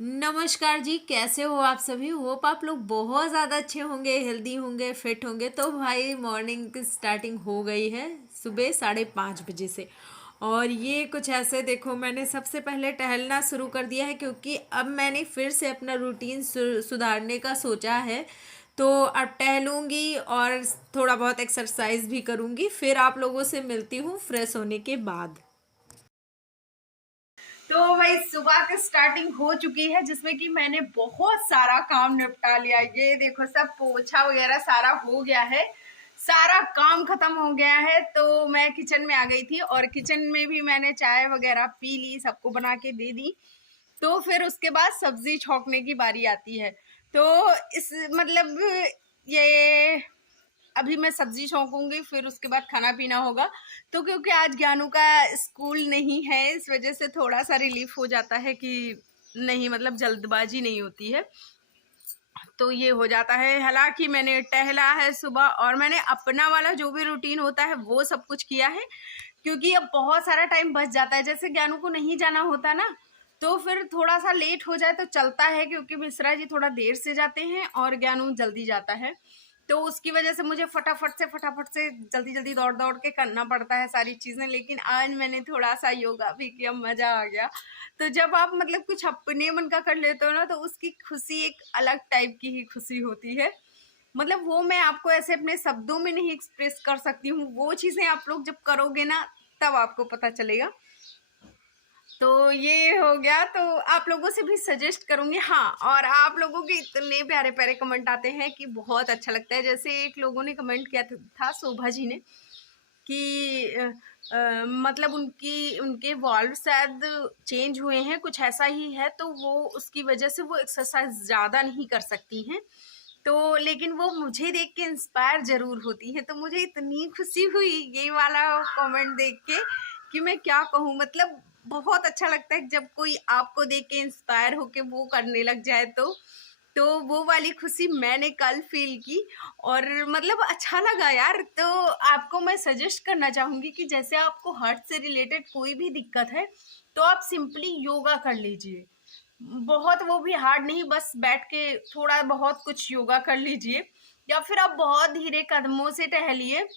नमस्कार जी, कैसे हो आप सभी। होप आप लोग बहुत ज़्यादा अच्छे होंगे, हेल्दी होंगे, फिट होंगे। तो भाई मॉर्निंग की स्टार्टिंग हो गई है सुबह 5:30 बजे से। और ये कुछ ऐसे देखो, मैंने सबसे पहले टहलना शुरू कर दिया है क्योंकि अब मैंने फिर से अपना रूटीन सुधारने का सोचा है। तो अब टहलूंगी और थोड़ा बहुत एक्सरसाइज भी करूंगी, फिर आप लोगों से मिलती हूँ फ्रेश होने के बाद। तो भाई सुबह की स्टार्टिंग हो चुकी है जिसमें कि मैंने बहुत सारा काम निपटा लिया। ये देखो, सब पोछा वगैरह सारा हो गया है, सारा काम खत्म हो गया है। तो मैं किचन में आ गई थी और किचन में भी मैंने चाय वगैरह पी ली, सबको बना के दे दी। तो फिर उसके बाद सब्जी छौंकने की बारी आती है। तो इस मतलब ये अभी मैं सब्जी छौंकूंगी, फिर उसके बाद खाना पीना होगा। तो क्योंकि आज ज्ञानू का स्कूल नहीं है, इस वजह से थोड़ा सा रिलीफ हो जाता है कि नहीं, मतलब जल्दबाजी नहीं होती है। तो ये हो जाता है। हालांकि मैंने टहला है सुबह और मैंने अपना वाला जो भी रूटीन होता है वो सब कुछ किया है, क्योंकि अब बहुत सारा टाइम बच जाता है। जैसे ज्ञानू को नहीं जाना होता ना, तो फिर थोड़ा सा लेट हो जाए तो चलता है, क्योंकि मिश्रा जी थोड़ा देर से जाते हैं और ज्ञानू जल्दी जाता है। तो उसकी वजह से मुझे फटाफट से जल्दी जल्दी दौड़ दौड़ के करना पड़ता है सारी चीजें। लेकिन आज मैंने थोड़ा सा योगा भी किया, मजा आ गया। तो जब आप मतलब कुछ अपने मन का कर लेते हो ना, तो उसकी खुशी एक अलग टाइप की ही खुशी होती है। मतलब वो मैं आपको ऐसे अपने शब्दों में नहीं एक्सप्रेस कर सकती हूँ। वो चीजें आप लोग जब करोगे ना, तब आपको पता चलेगा। तो ये हो गया। तो आप लोगों से भी सजेस्ट करूंगी। हाँ, और आप लोगों के इतने प्यारे प्यारे कमेंट आते हैं कि बहुत अच्छा लगता है। जैसे एक लोगों ने कमेंट किया था, शोभा जी ने, कि मतलब उनकी उनके वाल्व शायद चेंज हुए हैं, कुछ ऐसा ही है। तो वो उसकी वजह से वो एक्सरसाइज ज़्यादा नहीं कर सकती हैं। तो लेकिन वो मुझे देख के इंस्पायर जरूर होती है। तो मुझे इतनी खुशी हुई ये वाला कमेंट देख के कि मैं क्या कहूँ। मतलब बहुत अच्छा लगता है जब कोई आपको देख के इंस्पायर होके वो करने लग जाए। तो वो वाली खुशी मैंने कल फील की और मतलब अच्छा लगा यार। तो आपको मैं सजेस्ट करना चाहूंगी कि जैसे आपको हार्ट से रिलेटेड कोई भी दिक्कत है, तो आप सिंपली योगा कर लीजिए। बहुत वो भी हार्ड नहीं, बस बैठ के थोड़ा बहुत कुछ योगा कर लीजिए। या फिर आप बहुत धीरे कदमों से टहलिए।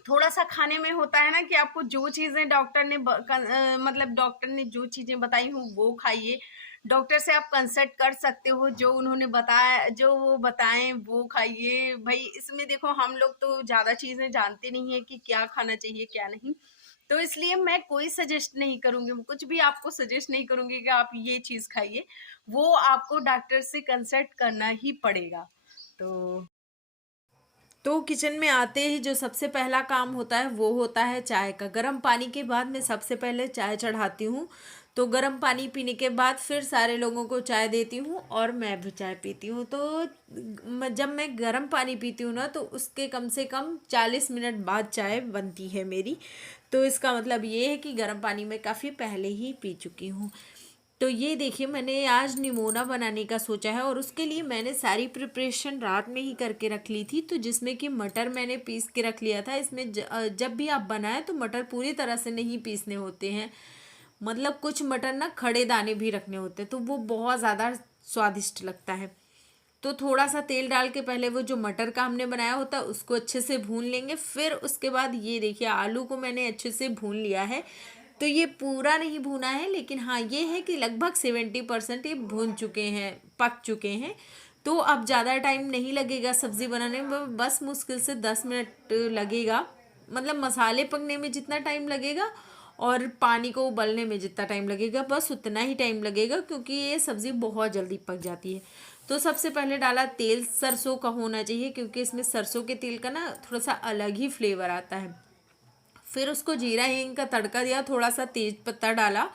थोड़ा सा खाने में होता है ना कि आपको जो चीजें डॉक्टर ने मतलब डॉक्टर ने जो चीजें बताई हूँ वो खाइए। डॉक्टर से आप कंसल्ट कर सकते हो, जो उन्होंने बताया, जो वो बताएं वो खाइए। भाई इसमें देखो, हम लोग तो ज्यादा चीजें जानते नहीं है कि क्या खाना चाहिए क्या नहीं। तो इसलिए मैं कोई सजेस्ट नहीं करूंगी, कुछ भी आपको सजेस्ट नहीं करूंगी कि आप ये चीज खाइए। वो आपको डॉक्टर से कंसल्ट करना ही पड़ेगा। तो तो किचन में आते ही जो सबसे पहला काम होता है वो होता है चाय का। गर्म पानी के बाद मैं सबसे पहले चाय चढ़ाती हूँ। तो गर्म पानी पीने के बाद फिर सारे लोगों को चाय देती हूँ और मैं भी चाय पीती हूँ। तो जब मैं गर्म पानी पीती हूँ ना, तो उसके कम से कम 40 मिनट बाद चाय बनती है मेरी। तो इसका मतलब ये है कि गर्म पानी में काफ़ी पहले ही पी चुकी हूँ। तो ये देखिए, मैंने आज निमोना बनाने का सोचा है और उसके लिए मैंने सारी प्रिपरेशन रात में ही करके रख ली थी। तो जिसमें कि मटर मैंने पीस के रख लिया था। इसमें जब भी आप बनाएं तो मटर पूरी तरह से नहीं पीसने होते हैं। मतलब कुछ मटर ना खड़े दाने भी रखने होते हैं, तो वो बहुत ज़्यादा स्वादिष्ट लगता है। तो थोड़ा सा तेल डाल के पहले वो जो मटर का हमने बनाया होता है उसको अच्छे से भून लेंगे। फिर उसके बाद ये देखिए, आलू को मैंने अच्छे से भून लिया है। तो ये पूरा नहीं भुना है, लेकिन हाँ ये है कि लगभग 70% ये भून चुके हैं, पक चुके हैं। तो अब ज़्यादा टाइम नहीं लगेगा सब्ज़ी बनाने में, बस मुश्किल से 10 मिनट लगेगा। मतलब मसाले पकने में जितना टाइम लगेगा और पानी को उबलने में जितना टाइम लगेगा, बस उतना ही टाइम लगेगा, क्योंकि ये सब्ज़ी बहुत जल्दी पक जाती है। तो सबसे पहले डाला तेल, सरसों का होना चाहिए क्योंकि इसमें सरसों के तेल का ना थोड़ा सा अलग ही फ्लेवर आता है। फिर उसको जीरा हींग का तड़का दिया, थोड़ा सा तेज पत्ता डाला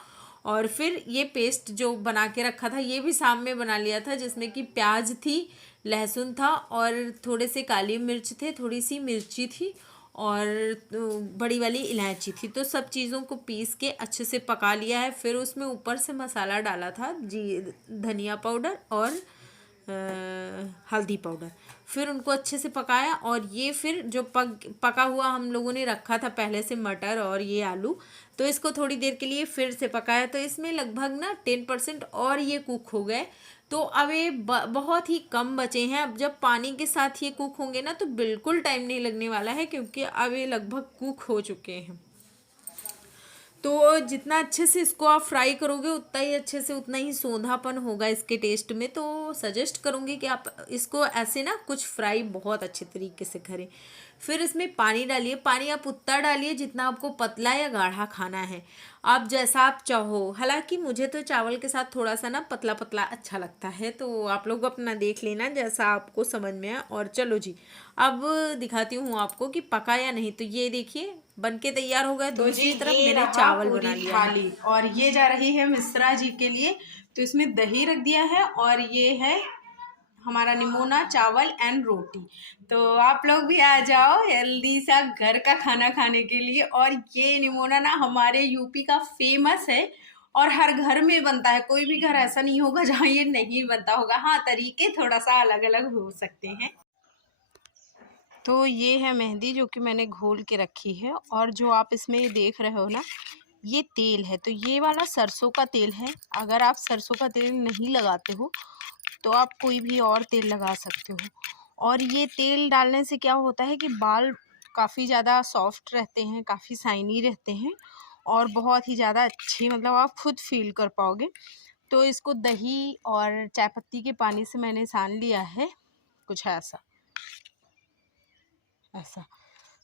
और फिर ये पेस्ट जो बना के रखा था ये भी शाम में बना लिया था, जिसमें कि प्याज थी, लहसुन था और थोड़े से काली मिर्च थे, थोड़ी सी मिर्ची थी और बड़ी वाली इलायची थी। तो सब चीज़ों को पीस के अच्छे से पका लिया है। फिर उसमें ऊपर से मसाला डाला था, जी धनिया पाउडर और हल्दी पाउडर। फिर उनको अच्छे से पकाया और ये फिर जो पका हुआ हम लोगों ने रखा था पहले से मटर और ये आलू, तो इसको थोड़ी देर के लिए फिर से पकाया, तो इसमें लगभग ना 10% और ये कुक हो गए। तो अब ये बहुत ही कम बचे हैं। अब जब पानी के साथ ये कुक होंगे ना तो बिल्कुल टाइम नहीं लगने वाला है, क्योंकि अब ये लगभग कुक हो चुके हैं। तो जितना अच्छे से इसको आप फ्राई करोगे उतना ही अच्छे से, उतना ही सोंधापन होगा इसके टेस्ट में। तो सजेस्ट करूँगी कि आप इसको ऐसे ना कुछ फ्राई बहुत अच्छे तरीके से करें। फिर इसमें पानी डालिए। पानी आप उतना डालिए जितना आपको पतला या गाढ़ा खाना है, आप जैसा आप चाहो। हालांकि मुझे तो चावल के साथ थोड़ा सा ना पतला पतला अच्छा लगता है, तो आप लोग अपना देख लेना जैसा आपको समझ में आए। और चलो जी, अब दिखाती हूँ आपको कि पका या नहीं। तो ये देखिए बनके तैयार हो गया। तो दूसरी जी तरफ ये मैंने रहा चावल पूरी बना लिया है। थाली, और ये जा रही है मिश्रा जी के लिए। तो इसमें दही रख दिया है, और ये है हमारा निमोना, चावल एंड रोटी। तो आप लोग भी आ जाओ हेल्दी सा घर का खाना खाने के लिए। और ये निमोना ना हमारे यूपी का फेमस है, और हर घर में बनता है। कोई भी घर ऐसा नहीं होगा जहाँ ये नहीं बनता होगा। हाँ, तरीके थोड़ा सा अलग अलग हो सकते हैं। तो ये है मेहंदी जो कि मैंने घोल के रखी है, और जो आप इसमें देख रहे हो ना, ये तेल है। तो ये वाला सरसों का तेल है। अगर आप सरसों का तेल नहीं लगाते हो तो आप कोई भी और तेल लगा सकते हो। और ये तेल डालने से क्या होता है कि बाल काफ़ी ज़्यादा सॉफ्ट रहते हैं, काफ़ी शाइनी रहते हैं, और बहुत ही ज़्यादा अच्छे, मतलब आप खुद फील कर पाओगे। तो इसको दही और चाय पत्ती के पानी से मैंने सान लिया है, कुछ ऐसा ऐसा।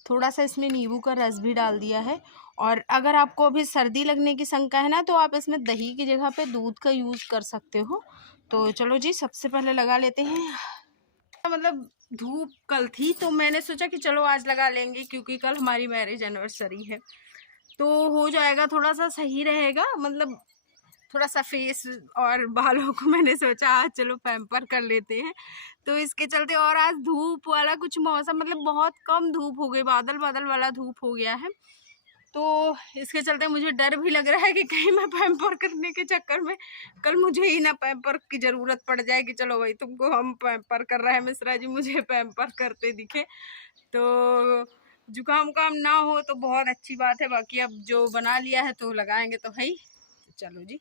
थोड़ा सा इसमें नींबू का रस भी डाल दिया है। और अगर आपको अभी सर्दी लगने की शंका है ना, तो आप इसमें दही की जगह पे दूध का यूज़ कर सकते हो। तो चलो जी, सबसे पहले लगा लेते हैं। मतलब धूप कल थी तो मैंने सोचा कि चलो आज लगा लेंगे, क्योंकि कल हमारी मैरिज एनिवर्सरी है, तो हो जाएगा, थोड़ा सा सही रहेगा। मतलब थोड़ा सा फेस और बालों को मैंने सोचा आज चलो पैम्पर कर लेते हैं, तो इसके चलते। और आज धूप वाला कुछ मौसम, मतलब बहुत कम धूप हो गई, बादल बादल वाला धूप हो गया है। तो इसके चलते मुझे डर भी लग रहा है कि कहीं मैं पैम्पर करने के चक्कर में कल मुझे ही ना पैम्पर की ज़रूरत पड़ जाए कि चलो भाई तुमको हम पैम्पर कर रहे हैं, मिश्रा जी मुझे पैम्पर करते दिखे। तो जुकाम काम ना हो तो बहुत अच्छी बात है। बाकी अब जो बना लिया है तो लगाएंगे तो है ही। चलो जी,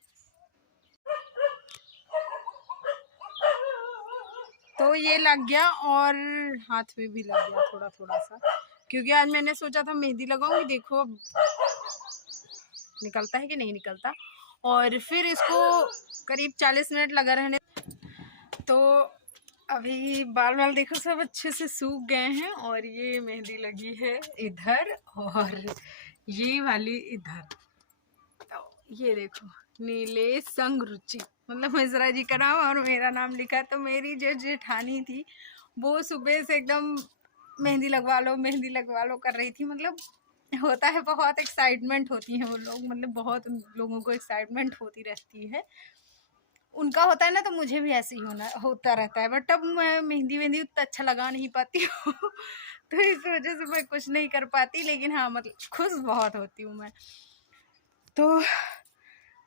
तो ये लग गया, और हाथ में भी लग गया थोड़ा थोड़ा सा, क्योंकि आज मैंने सोचा था मेहंदी लगाऊंगी। देखो अब निकलता है कि नहीं निकलता। और फिर इसको करीब 40 मिनट लगा रहने। तो अभी बाल वाल देखो सब अच्छे से सूख गए हैं, और ये मेहंदी लगी है इधर और ये वाली इधर। तो ये देखो, नीले संग रुचि, मतलब मिश्रा जी का नाम और मेरा नाम लिखा। तो मेरी जो जेठानी थी वो सुबह से एकदम मेहंदी लगवा लो मेहंदी लगवा लो कर रही थी। मतलब होता है, बहुत एक्साइटमेंट होती है वो लोग, मतलब बहुत लोगों को एक्साइटमेंट होती रहती है। उनका होता है ना, तो मुझे भी ऐसे ही होता रहता है। बट अब मैं मेहंदी वेहंदी उतना अच्छा लगा नहीं पाती हूँ तो इस वजह से मैं कुछ नहीं कर पाती। लेकिन हाँ, मतलब खुश बहुत होती हूँ मैं। तो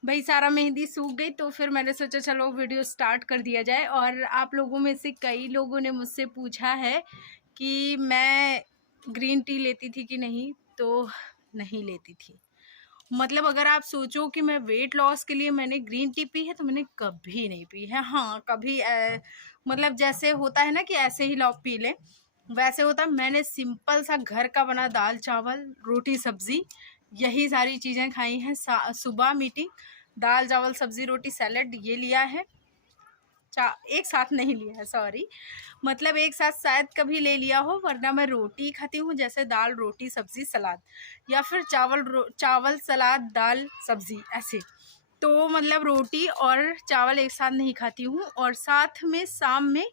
भाई सारा मेहंदी सूख गई, तो फिर मैंने सोचा चलो वीडियो स्टार्ट कर दिया जाए। और आप लोगों में से कई लोगों ने मुझसे पूछा है कि मैं ग्रीन टी लेती थी कि नहीं, तो नहीं लेती थी। मतलब अगर आप सोचो कि मैं वेट लॉस के लिए मैंने ग्रीन टी पी है, तो मैंने कभी नहीं पी है। हाँ, कभी मतलब जैसे होता है ना कि ऐसे ही लोग पी लें, वैसे होता। मैंने सिंपल सा घर का बना दाल चावल रोटी सब्जी, यही सारी चीज़ें खाई हैं। सुबह मीटिंग, दाल चावल सब्जी रोटी सैलड ये लिया है। एक साथ नहीं लिया है, सॉरी, मतलब एक साथ शायद कभी ले लिया हो, वरना मैं रोटी खाती हूँ, जैसे दाल रोटी सब्जी सलाद, या फिर चावल सलाद दाल सब्जी ऐसे। तो मतलब रोटी और चावल एक साथ नहीं खाती हूँ। और साथ में शाम में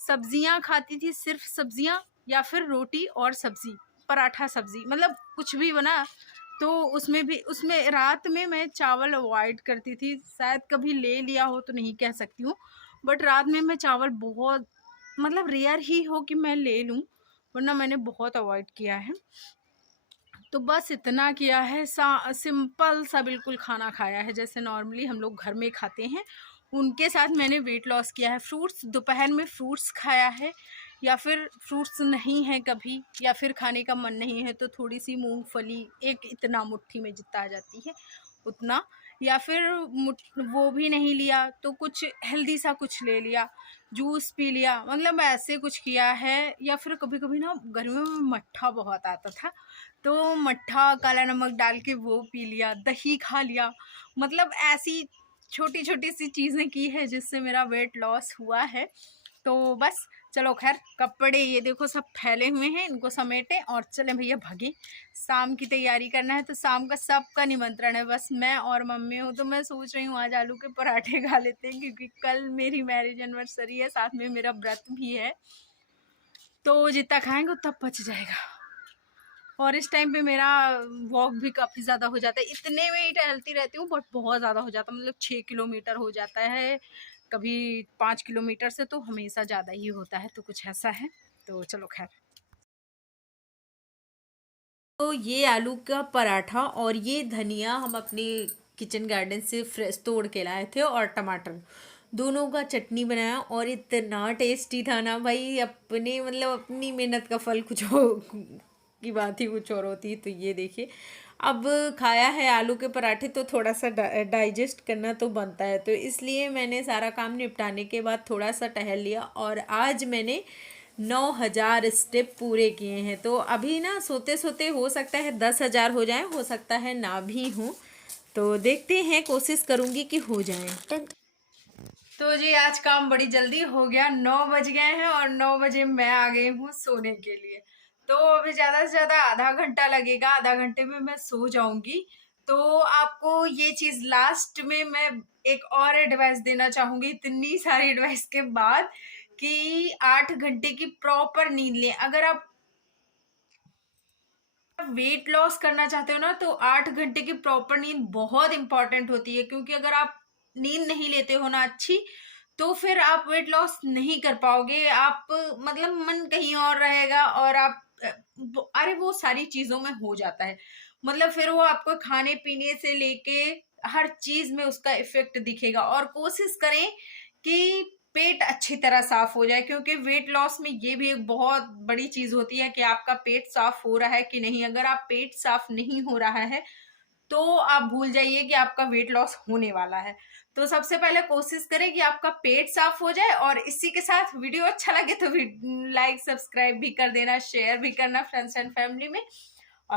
सब्जियाँ खाती थी, सिर्फ सब्जियाँ, या फिर रोटी और सब्जी, पराठा सब्जी, मतलब कुछ भी बना तो उसमें रात में मैं चावल अवॉइड करती थी। शायद कभी ले लिया हो तो नहीं कह सकती हूँ, बट रात में मैं चावल बहुत, मतलब रेयर ही हो कि मैं ले लूँ, वरना मैंने बहुत अवॉइड किया है। तो बस इतना किया है, सिंपल सा बिल्कुल खाना खाया है जैसे नॉर्मली हम लोग घर में खाते हैं। उनके साथ मैंने वेट लॉस किया है। फ्रूट्स, दोपहर में फ्रूट्स खाया है, या फिर फ्रूट्स नहीं है कभी, या फिर खाने का मन नहीं है तो थोड़ी सी मूंगफली, एक इतना मुट्ठी में जितना आ जाती है उतना, या फिर वो भी नहीं लिया तो कुछ हेल्दी सा कुछ ले लिया, जूस पी लिया, मतलब ऐसे कुछ किया है। या फिर कभी कभी ना गर्मियों में मट्ठा बहुत आता था, तो मट्ठा काला नमक डाल के वो पी लिया, दही खा लिया, मतलब ऐसी छोटी छोटी सी चीज़ें की है जिससे मेरा वेट लॉस हुआ है। तो बस चलो खैर, कपड़े ये देखो सब फैले हुए हैं, इनको समेटे और चले भैया भागे, शाम की तैयारी करना है। तो शाम का सबका निमंत्रण है, बस मैं और मम्मी हूँ। तो मैं सोच रही हूँ आज आलू के पराठे खा लेते हैं, क्योंकि कल मेरी मैरिज एनिवर्सरी है, साथ में मेरा व्रत भी है, तो जितना खाएंगे उतना पच जाएगा। और इस टाइम पे मेरा वॉक भी काफ़ी ज़्यादा हो जाता है, इतने में ही टहलती रहती हूँ बट बहुत ज़्यादा हो जाता है, मतलब 6 किलोमीटर हो जाता है, कभी 5 किलोमीटर से तो हमेशा ज़्यादा ही होता है, तो कुछ ऐसा है। तो चलो खैर, तो ये आलू का पराठा और ये धनिया हम अपने किचन गार्डन से फ्रेश तोड़ के लाए थे, और टमाटर दोनों का चटनी बनाया, और इतना टेस्टी था ना भाई, अपने मतलब अपनी मेहनत का फल कुछ हो की बात ही कुछ और होती है। तो ये देखिए, अब खाया है आलू के पराठे तो थोड़ा सा डाइजेस्ट करना तो बनता है, तो इसलिए मैंने सारा काम निपटाने के बाद थोड़ा सा टहल लिया, और आज मैंने 9,000 स्टेप पूरे किए हैं। तो अभी ना सोते सोते हो सकता है 10,000 हो जाए, हो सकता है ना भी हो, तो देखते हैं, कोशिश करूँगी कि हो जाए। तो जी आज काम बड़ी जल्दी हो गया, 9 बज गए हैं और 9 बजे मैं आ गई हूँ सोने के लिए। तो अभी ज़्यादा से ज़्यादा आधा घंटा लगेगा, आधा घंटे में मैं सो जाऊंगी। तो आपको ये चीज़ लास्ट में मैं एक और एडवाइस देना चाहूंगी, इतनी सारी एडवाइस के बाद, कि 8 घंटे की प्रॉपर नींद लें। अगर आप वेट लॉस करना चाहते हो ना, तो 8 घंटे की प्रॉपर नींद बहुत इंपॉर्टेंट होती है, क्योंकि अगर आप नींद नहीं लेते हो ना अच्छी, तो फिर आप वेट लॉस नहीं कर पाओगे। आप मतलब मन कहीं और रहेगा, और आप अरे वो सारी चीजों में हो जाता है, मतलब फिर वो आपको खाने पीने से लेके हर चीज में उसका इफेक्ट दिखेगा। और कोशिश करें कि पेट अच्छी तरह साफ हो जाए, क्योंकि वेट लॉस में ये भी एक बहुत बड़ी चीज होती है कि आपका पेट साफ हो रहा है कि नहीं। अगर आप पेट साफ नहीं हो रहा है तो आप भूल जाइए कि आपका वेट लॉस होने वाला है। तो सबसे पहले कोशिश करें कि आपका पेट साफ हो जाए। और इसी के साथ वीडियो अच्छा लगे तो लाइक सब्सक्राइब भी कर देना, शेयर भी करना फ्रेंड्स एंड फैमिली में।